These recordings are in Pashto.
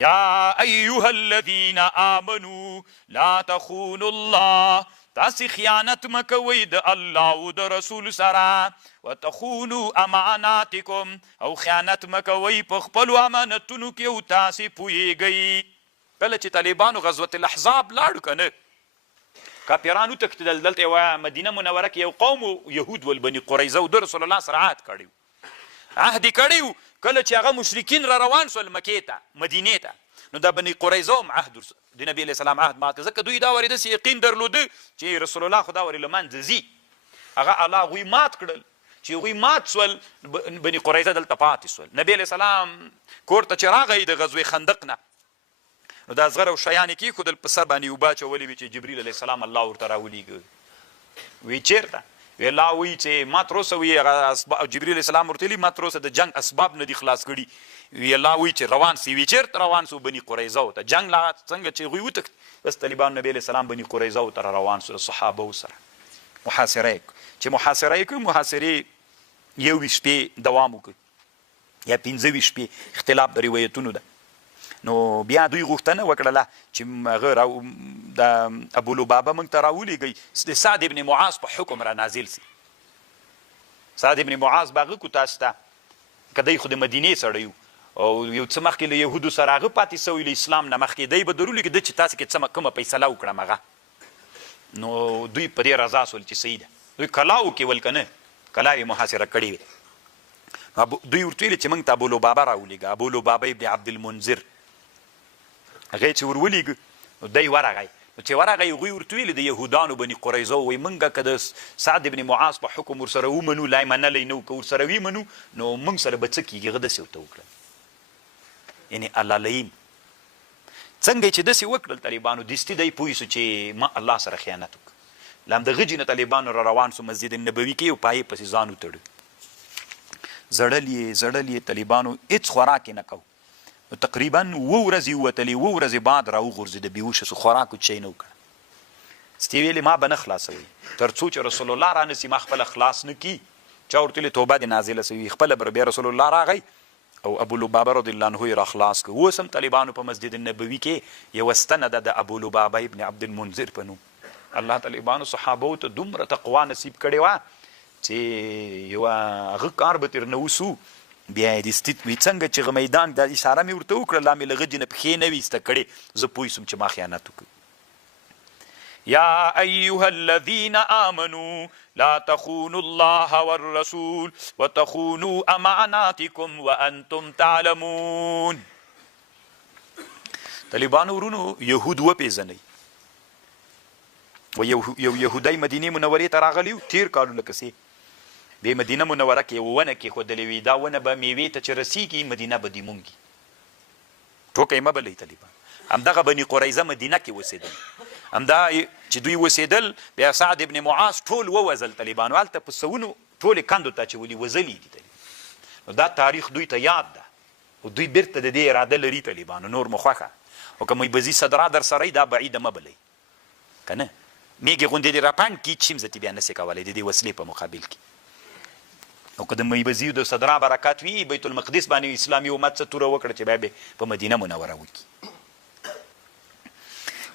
یا ایها الذین آمنوا لا تخونوا الله، تاسې خیانت مه کوئ د الله او د رسول سره، وتخونوا اماناتکم، او خیانت مه کوئ په خپلو امانتونو کې او تاسې پوهیږئ. کله چې طالبانو غزوة الاحزاب لاړو که نه، کافران وتښتېدل. دلته یوه مدینه منوره کې یو قوم یهود ول بني قریظه او د رسول الله سره عهد کړی و، عهد یې کړی و. کله چې هغه مشرکین را روان سول مکې ته، مدینې ته، نو دا بني قریظه هم عهد د نبي علیه السلام عهد مات کړ، ځکه دوی دا ورې داسې یقین درلوده چې رسول الله خو دا ورې له منځه ځي. هغه الله هغوی مات کړل. چې هغوی مات سول، بني قریظه دلته پاتې سول. نبي علیه السلام کور ته چې راغی د غزوې خندق نه، نو دا زغره او شیان یې کېښودل، په سر باندې اوبه اچولې وې چې جبریل علیه السلام الله ورته راولېږه. وی چېرته؟ وی الله وایي چې ما تر اوسه وي هغه جبریل علیه السلام ورته ویلي ما تر اوسه د جنګ اسباب نه دي خلاص کړي. وی الله وایي چې روان سي. وی چېرته روان سو؟ بني قریظه ته. جنګ لا څنګه چې هغوی وتښت، بس طالبان نبي علیه السلام بني قریظه ته روان سو د صحابو سره. محاصره یې چې محاصره یې کړو، محاصرې 21 شپې دوام وکړ یا 15 شپې، اختلاف د روایتونو ده. نو بیا دوی غوښتنه وکړله چې هغه د ابولبابه موږ ته راولېږئ، د سعد ابن معاذ په حکم را نازل سي. سعد ابن معاذ به هغه کو تاسو ته، که دی خو د مدینې سړی و او یو څه مخکې له یهودو سره هغه پاتې سوی له اسلام نه مخکې، دی به ضرور لیکي چې تاسو کې څه کومه فیصله وکړم هغه. نو دوی په دې رضا سول چې صحیح ده. دوی کلاو کې ول که نه، کلا یې محاصره کړې وې. دوی ورته ویلې چې موږ ته ابولبابه راولېږه، ابولبابه ابن عبدالمنذر. هغه چې ورولېږه نو دی ورغی. نو چې ورغی هغوی ورته ویلې د یهودانو بني قریظه وایي موږ که د سعد ابن معاذ په حکم ورسره ومنو، لا یې منلی نه و، که ورسره ومنو نو موږ سره به څه کېږي. هغه داسې ورته وکړل، یعنې اللهلیم. څنګه چې داسې وکړل طالبانو، دستي دی پوه سو چې ما الله سره خیانت وکړ. له همدغه جې نه طالبانو را روان سو مسجد نبوي کې او پایې پسې ځان وتړه. زړل یې طالبانو، هېڅ خوراک یې نه کو. نو تقریبا 7 ورځې ووتلې، 7 ورځې بعد راوغورځېده، بېهوشه سو، خوراک چی نه وکړه. ستې ویلې ما به نه خلاصوي تر څو چې رسول الله را نسي، ما خپله خلاص نه کي. چا ورته ویلې توبه دې نازله سوي، خپله به بیا رسول الله راغی او ابولبابه رضی الله عنه یې را خلاص کړ. اوس هم طالبانو په مسجد نبوي کې یوه ستنه ده د ابولبابه ابن عبدالمنذر په نوم. الله طالبانو صحابو ته دومره تقوا نصیب کړې وه چې یوه هغه کار به ترې نه وسو. بیا یې دستي وي څنګه چې هغه میدان دا اشاره مې ورته وکړه، لا مې له غجې نه پښې نه وي ایسته کړې، زه پوه سوم چې ما خیانت وکړ. یا ایها الذین آمنوا لا تخونوا الله والرسول وتخونوا اماناتکم وانتم تعلمون. طالبانو ورونو یهود وپېژنئ. و یو یهودی مدینې منورې ته راغلی و تېر کالو لکسې. د مدینه منوره کې یوه ونه کېښودلې وي، دا ونه به میوې ته چې رسیږي مدینه به دې مونږي. ټوکه یې مه بلئ طالبان. همدغه بني قریظه مدینه کې اوسېدل، همدا چې دوی اوسېدل. بیا سعد ابن معاذ ټول ووژل طالبانو، هلته په سوونو ټولې کندو ته اچولي، وژلي دي طالبان. نو دا تاریخ دوی ته یاد ده او دوی بیرته د دې اراده لري طالبانو. نور مو خوښه او که میبزي صدرا در سره دا بعیده مه بلئ که نه، میږې غوندې دې راپنډ کي چې زه بیا نسې کولی د دې وسلې په مقابل کې. او که د میبزي د صدرا برکات وي، بیت المقدس باندې اسلامي امت څه توره وکړه چې بیا به په مدینه منوره وکړي.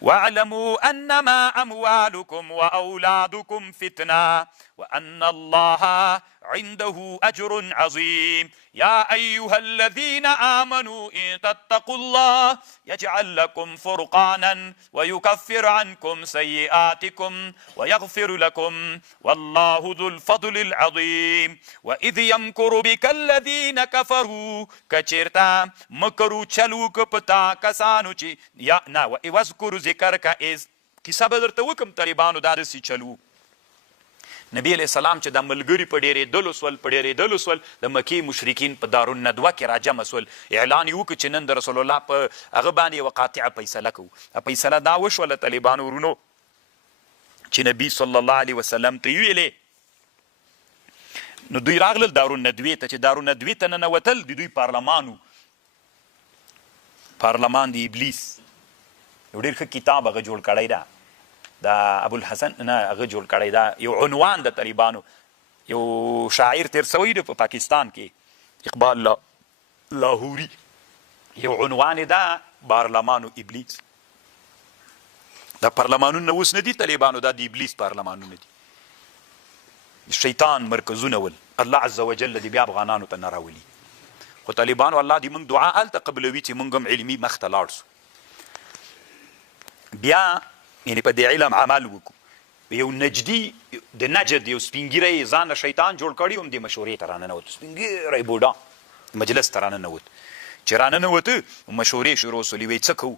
واعلموا انما اموالكم واولادكم فتنه وان الله عنده اجر عظيم. يا ايها الذين امنوا ان تتقوا الله يجعل لكم فرقانا ويكفر عنكم سيئاتكم ويغفر لكم والله ذو الفضل العظيم. واذ يمكر بك الذين كفروا کچرتا مکرو چلو ک پتا کسانو چې یا نا و اذكر ذکرک از کیسه به درته وکم طالبانو داسې چلو. نبی علیہ السلام چې د ملګري په ډېرېدلو سول د مکې مشرکین په دارالندوه کې راجمع سول، اعلان یې وکړ چې نن د رسول الله په هغه باندې یوه قاطعه فیصله کوو. فیصله دا وشوله طالبانو ورونو چې نبي صلی الله علیه وسلم ته یې ویلې. نو دوی راغلل دارالندوې ته، چې دارالندوې ته ننوتل د دوی پارلمان د ابلیس یو ډېر ښه کتاب هغه جوړ کړی ده، دا ابوالحسن نه هغه جوړ کړی دا یو عنوان د طالبانو. یو شاعر تیر سوی دی په پاکستان کې، اقبال لاهوري، یو عنوان دا پارلمانو ابلیس. دا پارلمانونه اوس نه دي طالبانو، دا د ابلیس پارلمانونه دي، شیطان مرکزونه ول. الله عز وجل دې بیا افغانانو ته نه راولي. خو طالبانو الله دې موږ دعا هلته قبلوي چې موږ هم علمي مخ ته لاړ سو. بیا یعنې په دې علم عمل وکړو. یو نجدي د نجد یو سپین ږیری ځان له شیطان جوړ کړي، هم دې مشورې ته راننوت. سپین ږیری بوډا مجلس ته راننوت. چې راننوته مشورې شروع سولې، وایي څه کوو؟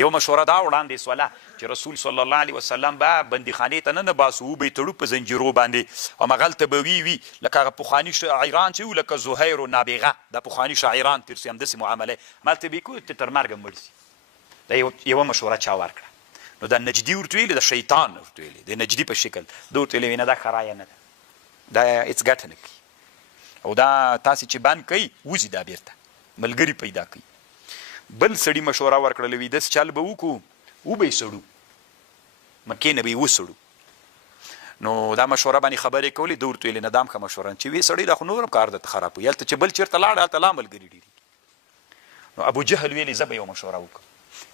یو مشوره دا وړاندې سوله چې رسول صلی الله علیه وسلم به بندیخانې ته نه باسو، وبه یې تړو په زنجیرو باندې، همغلته به وي لکه هغه پخواني شاعران چې وو، لکه زهیر و نابغه، دا پخواني شاعران تېر سي، همداسې معامله همالته به یې کوو ته تر مرګه مړ سي. دا یوه مشوره چا ورکړه. نو دا نجدي ورته ویلې، د شیطان ورته ویلې، د نجدي په شکل ده ورته ویلې نه دا ښه رایه نه ده، دا هېڅ ګټه نه کوي، او دا تاسې چې بند کوئ وځي دا بېرته ملګري پیدا کوي. بل سړي مشوره ورکړله، وي داسې چل به وکړو وبه یې سړو، مکې نه به یې وسړو. نو دا مشوره باندې خبرې کولې، ده ورته ویلې نه دا هم ښه مشوره چې وی سړی دا خو نور هم کار درته خرابوي، هلته چې بل چېرته لاړ هلته لا ملګري ډېرېږي. نو ابو جهل ویلې زه به یو مشوره وکړم.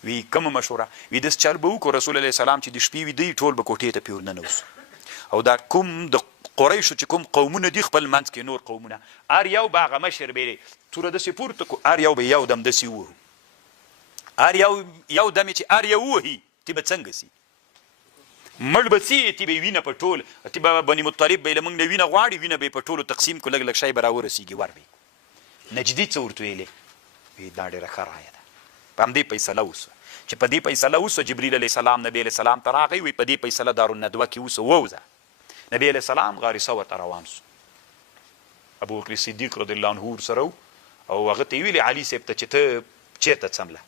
وی کومه مشوره؟ وی داسې چل به وکړو رسول علیه السلام چې د شپې ویده ټول به کوټې ته پې ورننوځو، او دا کوم د قریشو چې کوم قومونه دي خپل منځ کې نور قومونه، هر یو به هغه مشر به توره داسې پورته کړو، هر یو به یو دم داسې ووهو، هر یو دم چې هر یو ووهي تی به څنګه سي؟ مړ به سي، تی به وینه په ټول، تی به بني مطلب به یې له موږ نه وینه غواړي، وینه به یې په ټولو تقسیم کړو، لږ لږ شی به راورسېږي ور به یې. نجدي څه ورته ویلې؟ وی دا ډېره ښه رایه ده. په همدې فیصله وسوه چې په دې فیصله وسوه. جبریل علیه السلام نبي علیه السلام ته راغی، وی په دې فیصله دارالندوه کې وسوه، ووځه. نبي علیه السلام غارسه ورته روان سو. ابو بکر صدیق رضی الله عنه ورسره و، او هغه ته یې ویلې علي صاحب ته چې ته چېرته څمله،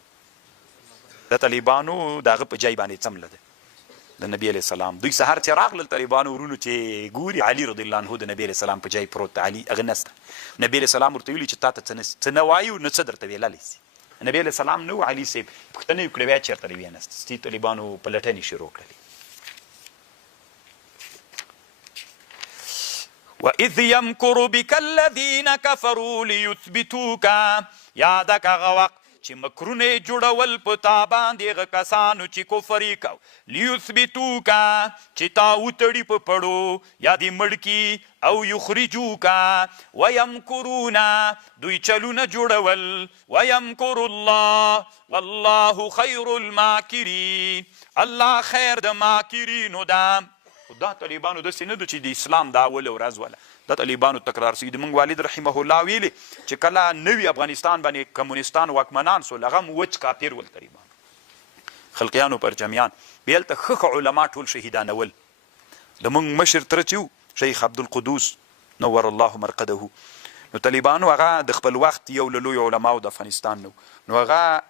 د طالبانو د هغه په جای باندې څمله ده د نبي علیه السلام. دوی سهار چې راغلل طالبانو ورونو چې ګوري علي رضی الله عنه د نبي علیه السلام په جای پروت ده، علي هغه نسته. نبي علیه السلام ورته ویلي چې تا ته څه نه وایو نه څه درته ویللی سي. نبي علیه السلام نه و علي صاحب پوښتنه یې وکړه بیا چېرته دی ویې نسته. طالبانو پلټنې شروع کړلې. وَإِذْ يَمْكُرُ بِكَ الَّذِينَ كَفَرُوا لِيُثْبِتُوكَ، یاده که هغه وخت چې مکرونه یې جوړول په تا باندې هغه کسانو چې کفر یې کو، لیثبتوک چې تا وتړي په پړو یا دې مړ کي، او یخرجوک ویمکرون دوی چلونه جوړول، ویمکر الله والله خیر الماکرین، الله خیر د ماکرینو ده. دا طالبانو داسې نه ده چې د اسلام دا اوله ورځ وله، دا طالبانو تکرار سوي. د موږ والد رحمه الله ویلې چې کله نوي افغانستان باندې کمونستان واکمنان سول، هغه هم وچ کافر ول طالبان، خلقیانو پر جمعیان بیا هلته ښه علما ټول شهیدانول. د موږ مشر تره چې و شیخ عبدالقدوس نور الله مرقده، نو طالبانو هغه د خپل وخت یو له لویو علماو د افغانستان نو هغه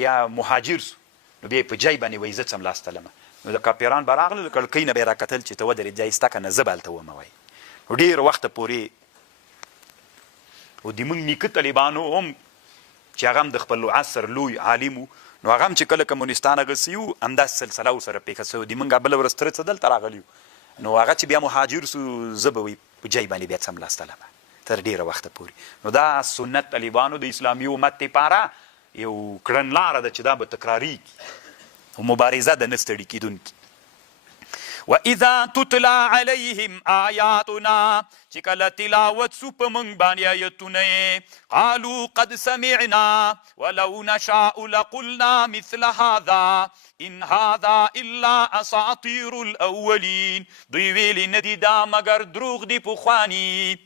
بیا مهاجر سو، نو بیا په جای باندې وایي زه څملاست تلمه. نو د کاپیران به راغلل، کړکۍ نه به یې راکتل چې ته ودرېد ځای سته که نه، زه به هلته ومه وایي. ډېر وخته پورې او د موږ نیکه طالبانو هم چې هغه هم د خپل عصر لوی عالم و، نو هغه هم چې کله کمونستان هغسې وو همداسې سلسله ورسره پېښه سوې. د موږ بله ورځ تره څه دلته راغلي وو، نو هغه چې بیا مهاجر سو، زه به وایي په جای باندې بیا څملاستلمه تر ډېره وخته پورې. نو دا سنت طالبانو د اسلامي امت دپاره یو کړنلاره ده چې دا به تکراریږي، او مبارزه ده نه ستړي کېدونکي. وَإِذَا تُتْلَى عَلَيْهِمْ آيَاتُنَا چې کله تلاوت سو په موږ باندې آیتونه یې، قالوا قد سمعنا ولو نشاء لقلنا مثل هذا ان هذا الا اساطیر الاولین، دوی ویلي نه دي دا مګر دروغ دي پخواني.